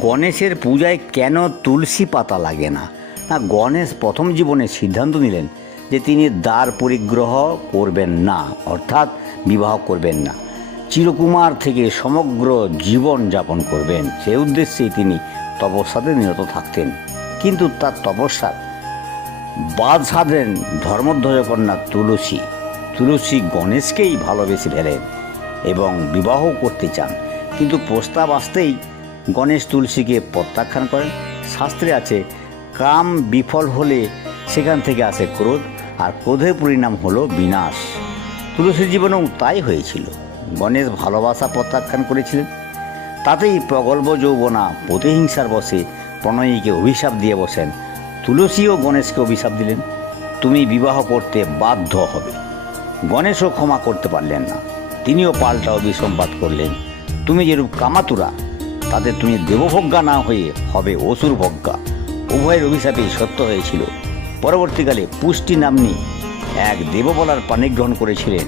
গণেশের পূজায় কেন তুলসী পাতা লাগে না? গণেশ প্রথম জীবনে সিদ্ধান্ত নিলেন যে তিনি দ্বার পরিগ্রহ করবেন না, অর্থাৎ বিবাহ করবেন না, চিরকুমার থেকে সমগ্র জীবন যাপন করবেন। সেই উদ্দেশ্যেই তিনি তপস্যাতে নিরত থাকতেন। কিন্তু তার তপস্যার বাদ সাধলেন ধর্মধ্বজ কন্যা তুলসী। তুলসী গণেশকেই ভালোবেসে ফেলেন এবং বিবাহ করতে চান, কিন্তু প্রস্তাব আসতেই গণেশ তুলসীকে প্রত্যাখ্যান করেন। শাস্ত্রে আছে, কাম বিফল হলে সেখান থেকে আসে ক্রোধ, আর ক্রোধের পরিণাম হলো বিনাশ। তুলসীর জীবনেও তাই হয়েছিল। গণেশ ভালোবাসা প্রত্যাখ্যান করেছিলেন, তাতেই প্রগল্ভ যৌবনা প্রতিহিংসার বশে প্রণয়ীকে অভিশাপ দিয়ে বসেন। তুলসীও গণেশকে অভিশাপ দিলেন, তুমি বিবাহ করতে বাধ্য হবে। গণেশও ক্ষমা করতে পারলেন না, তিনিও পাল্টা অভিসম্পাত করলেন, তুমি যেরূপ কামাতুরা, তাতে তুমি দেবভোগ্যা না হয়ে হবে অসুরভোগ্যা। উভয়ের অভিশাপেই সত্য হয়েছিল। পরবর্তীকালে পুষ্টি নাম্নী এক দেববলার পাণিগ্রহণ করেছিলেন